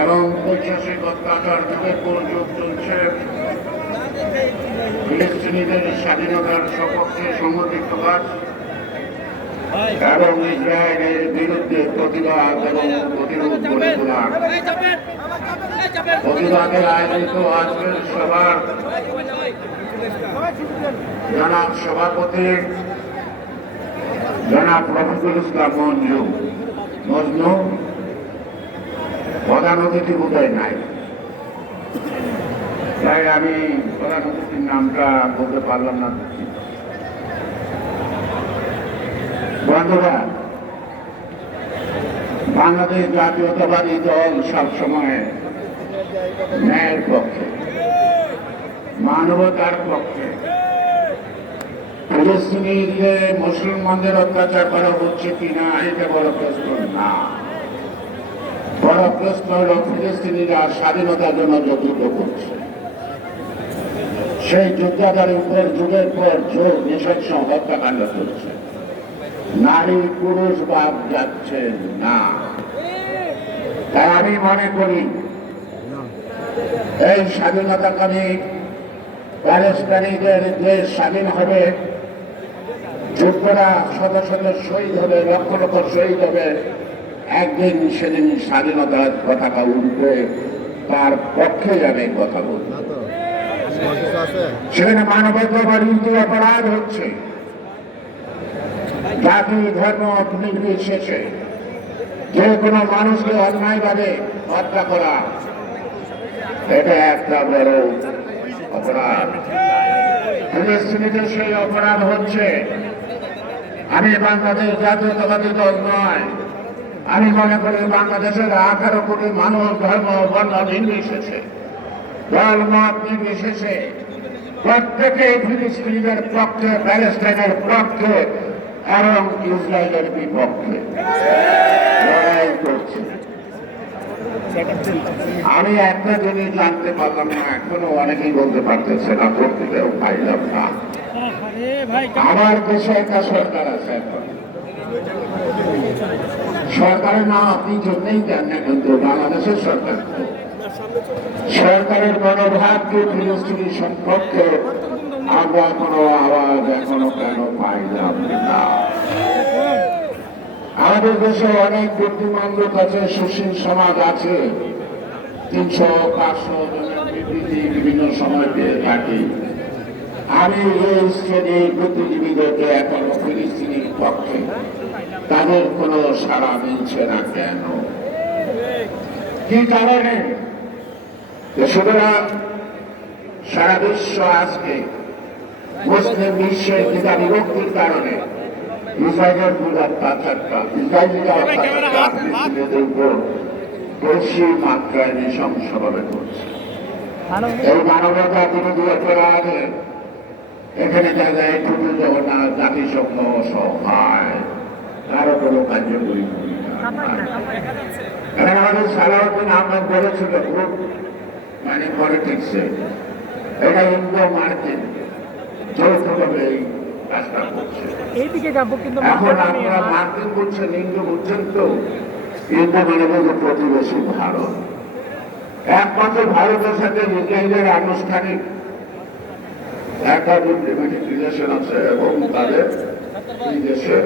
এবং ঐতিহাসিক অত্যাচার যুগের পর যুগ চলছে। ফিলিস্তিনিদের স্বাধীনতার সপক্ষে সংগঠিত কাজ এবং ইসরায়েলের বিরুদ্ধে প্রতিবাদ এবং প্রতিরোধ গড়ে তোলার প্রতিবাদের আয়োজিত আজকের সভার জনাব সভাপতি জনাব রফিকুল ইসলাম মঞ্জু। মজনু প্রধান অতিথি বোধহয় নাই। তাই আমি প্রধান অতিথির নামটা বলতে পারলাম না। বন্ধুরা, বাংলাদেশ জাতীয়তাবাদী দল সবসময় ন্যায়ের পক্ষে, মানবতার পক্ষে। ফিলিস্তিনিকে মুসলমানদের অত্যাচার করা হচ্ছে কিনা, এটা বড় প্রশ্ন না। বড় প্রশ্ন ফিলিস্তিনিরা স্বাধীনতার জন্য যুদ্ধ করছে। সেই যোদ্ধাদের উপর, যুগের পর যোগ নৃশংস হত্যাকাণ্ড চলছে। নারী, পুরুষ বাদ যাচ্ছে না। তাই আমি মনে করি, এই স্বাধীনতাকামী প্যালেস্টাইনিদের দেশ স্বাধীন হবে যোগ্যরা শত শত শহীদ হবে, লক্ষ লক্ষ শহীদ হবে একদিন সেদিন স্বাধীনতার পতাকা উঠবে তার পক্ষে যাবে কথা বলবে সেখানে মানবতাবাদ অপরাধ হচ্ছে, জাতি, ধর্ম নির্বিশেষে যে কোনো মানুষকে অন্যায়ভাবে হত্যা করা, এটা একটা বড় অপরাধ। ফিলিস্তিনিদের সেই অপরাধ হচ্ছে। আমি বাংলাদেশ জাতীয়তাবাদী দল নয়। আমি মনে করি বাংলাদেশের আঠারো কোটি মানুষ ধর্ম বর্ণ নির্বিশেষে দল মত নির্বিশেষে প্রত্যেকে ফিলিস্তিনিদের পক্ষে প্যালেস্টাইনের পক্ষে এবং ইসরায়েলের বিপক্ষে। লড়াই করছে। আমি একটা জিনিস জানতে পারলাম না এখনও অনেকেই বলতে পারতেছে না পত্রিকাও পাইলাম না। আমার দেশে একটা সরকার আছে এখন। সরকারের নাম আপনি জন্যই দেন না কিন্তু বাংলাদেশের সরকার। সরকারের মনোভাব কি ফিলিস্তিনি সম্পর্কে আমরা কোনো আওয়াজ এখনও কেন পাইলাম না। আমাদের দেশে অনেক বুদ্ধিমান লোক আছে, সুশীল সমাজ আছে। তিনশো, পাঁচশো বিভিন্ন সময় পেয়ে থাকি। আমি এই শ্রেণির বুদ্ধিজীবীদেরকে এখনও ফিলিস্তিনির পক্ষে তাদের কোনো সাড়া মিলছে না কেন? কি কারণে? সুতরাং সারা বিশ্ব আজকে মুসলিম বিশ্বের পিতা বিভক্তির কারণে ইসরায়েলের উপর অত্যাচারটা ইসরায়েলিরা উপর বেশি মাত্রায় নৃশংসভাবে করছে এই মানবতা অপরাধে এখানে দেখা একটু জগন্নাথ জাতিসংঘ সহায় কার্যকরী ভূমিকা আমাদের সালাউদ্দিন আহমেদ বলেছিল গ্রুপ মানে পলিটিক্সে এটা ইন্দো মার্কিন যৌথভাবে এই কাজটা করছে এইদিকে যাব কিন্তু এখন আপনারা। মার্কিন বলছেন ইন্দো বুঝছেন তো ইন্দো মানে বলতে প্রতিবেশী ভারত একমাত্র ভারতের সাথে ইসরায়েলের আনুষ্ঠানিক একটা ডিপ্লোম্যাটিক রিলেশন আছে এবং তাদের এই দেশে